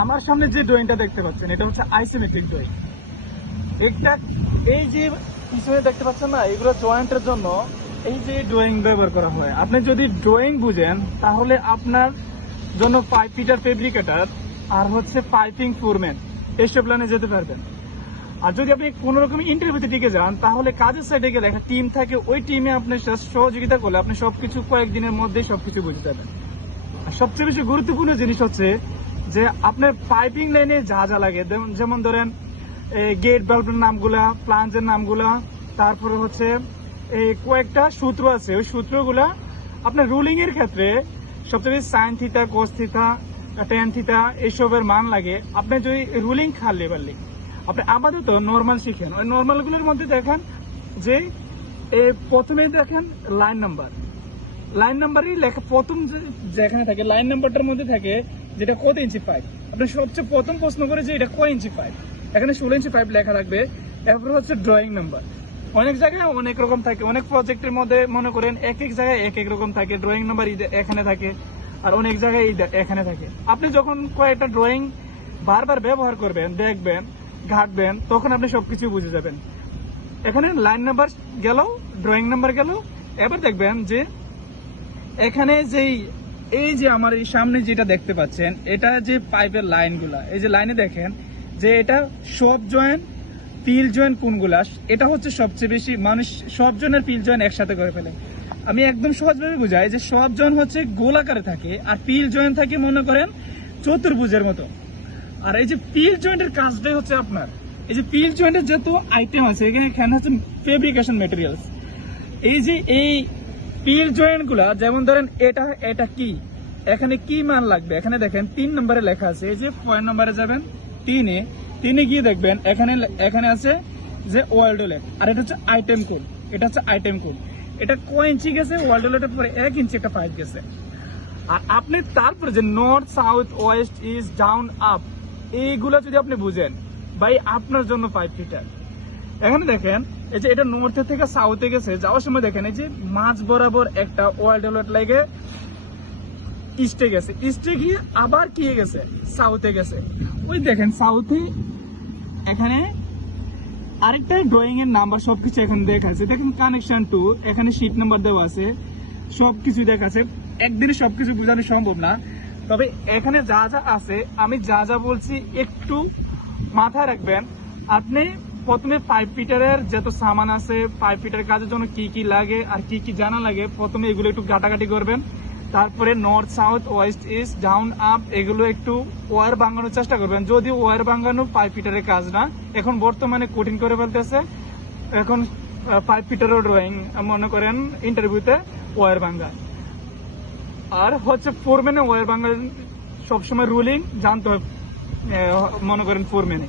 আমার সামনে যে ড্রয়িংটা দেখতে পাচ্ছেন এটা হচ্ছে আইসোমেট্রিক ড্রয়িং। এটা এই যে পিছনে দেখতে পাচ্ছেন না, এগুলো জয়েন্টের জন্য এই যে ড্রয়িং ব্যবহার করা হয়। আপনি যদি ড্রয়িং বুঝেন তাহলে আপনার জন্য পিটার ফেব্রিকেটর আর হচ্ছে পাইপিং ফোরম্যান এইসব লাইনে যেতে পারবেন। আর যদি আপনি কোনো রকম ইন্টারভিউতে টিকে যান তাহলে কাজের সাইডে গেলে একটা টিম থাকে, ওই টিমে আপনার সহযোগিতা করলে আপনি সবকিছু কয়েকদিনের মধ্যেই সবকিছু বুঝে যাবেন। আর সবচেয়ে বেশি গুরুত্বপূর্ণ জিনিস হচ্ছে যে আপনার পাইপিং লাইনে যা যা লাগে, যেমন ধরেন গেট বাল্বের নামগুলা, প্লাঞ্জের নামগুলা, তারপরে হচ্ছে এই কয়েকটা সূত্র আছে, ওই সূত্রগুলা আপনার রুলিং এর ক্ষেত্রে সবচেয়ে বেশি sine theta, cos theta, tan theta এইসবের মান লাগে। আপনি যদি রুলিং খান লেবারলি, আপনি আপাতত নর্মাল শিখেন। ওই নর্মালগুলোর মধ্যে দেখেন যে প্রথমে দেখেন লাইন নাম্বারই লেখা প্রথম যেখানে থাকে লাইন নাম্বারটার মধ্যে থাকে যেটা কত ইঞ্চি পাইপ। আপনি সবচেয়ে প্রথম প্রশ্ন করে যে এটা কয় ইঞ্চি পাইপ, এখানে 16 ইঞ্চি পাইপ লেখা লাগবে। এরপর হচ্ছে ড্রয়িং নাম্বার। অনেক জায়গায় অনেক রকম থাকে, অনেক প্রজেক্টের মধ্যে মনে করেন এক এক জায়গায় এক এক রকম থাকে, ড্রয়িং নাম্বার এখানে থাকে আর অনেক জায়গায় এখানে থাকে। আপনি যখন কয়েকটা ড্রয়িং বারবার ব্যবহার করবেন, দেখবেন, ঘাটবেন, তখন আপনি সবকিছু বুঝে যাবেন। এখানে লাইন নাম্বার গেল, ড্রয়িং নাম্বার গেল। এবার দেখবেন যে এখানে যেই এই যে আমার এই সামনে যেটা দেখতে পাচ্ছেন এটা যে পাইপের লাইনগুলা, এই যে লাইনে দেখেন যে এটা সব জয়েন্ট, পিল জয়েন্ট কোনগুলা, এটা হচ্ছে সবচেয়ে বেশি মানুষ সব জয়েন্টের পিল জয়েন্ট একসাথে করে ফেলে। আমি একদম সহজভাবে বুঝাই যে সব জয়েন্ট হচ্ছে গোলাকারে থাকে আর পিল জয়েন্ট থাকে মনে করেন চতুর্ভুজের মতো। আর এই যে পিল জয়েন্টের কাজটাই হচ্ছে আপনার এই যে পিল জয়েন্টের যত আইটেম আছে এখানে হচ্ছে ফেব্রিকেশন ম্যাটেরিয়ালস। এই যে এই পিল জয়েন্ট গুলা, যেমন ধরেন এটা কি, এখানে কি মান লাগবে, এখানে দেখেন 3 নম্বরে লেখা আছে। এই যে পয়েন্ট নম্বরে যাবেন, তিনে গিয়ে দেখবেন এখানে আছে যে ওয়ার্ল্ডোলেট, আর এটা হচ্ছে আইটেম কোড। এটা কয় ইঞ্চি গেছে, ওয়ার্ল্ডোলেটের পরে 1 ইঞ্চি একটা পাইপ গেছে। আর আপনি তারপরে যে north, south, West, east, down, up, এইগুলা যদি আপনি বুঝেন ভাই আপনার জন্য পাইপ ফিটার। এখানে দেখেন এই যে এটা নর্থ থেকে সাউথে গেছে, যাওয়ার সময় দেখেন এই যে মাঝ বরাবর একটা ওয়ার্ল্ডোলেট লাগে ইস্টে গেছে, ইস্টে গিয়ে আবার কি গেছে, সাউথে গেছে। ওই দেখেন সাউথে এখানে আরেকটা ড্রয়িং এর নাম্বার সবকিছু এখানে দেখা আছে। দেখেন কানেকশন টু, এখানে শীট নাম্বার দেওয়া আছে, সবকিছু দেখা আছে। একদিনে সবকিছু বোঝানো সম্ভব না, তবে এখানে যা যা আছে আমি যা যা বলছি একটু মাথায় রাখবেন। আপনি প্রথমে পাইপ ফিটারের যত সামান আছে, পাইপ ফিটারের কাজের জন্য কি কি লাগে আর কি কি জানা লাগে, প্রথমে এগুলো একটু ঘাটাঘাটি করবেন। তারপরে north, south, West, east, down, up এগুলো একটু ওয়ার ভাঙানোর চেষ্টা করবেন। যদি ওয়ার ভাঙানো পাইপ ফিটারের কাজ না, এখন বর্তমানে কঠিন করে ফেলতেছে। এখন পাইপ ফিটারের ড্রয়িং মনে করেন ইন্টারভিউতে ওয়ার ভাঙা, আর হচ্ছে ফোরম্যানে ওয়ার ভাঙা সবসময় রুলিং জানতে হবে মনে করেন ফোরম্যানে।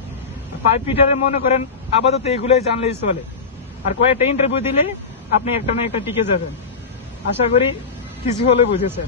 পাইপ ফিটারে মনে করেন আপাতত এগুলোই জানলেই চলে, আর কয়েকটা ইন্টারভিউ দিলে আপনি একটা না একটা টিকে যাবেন। আশা করি কিছু হলে বুঝেছেন।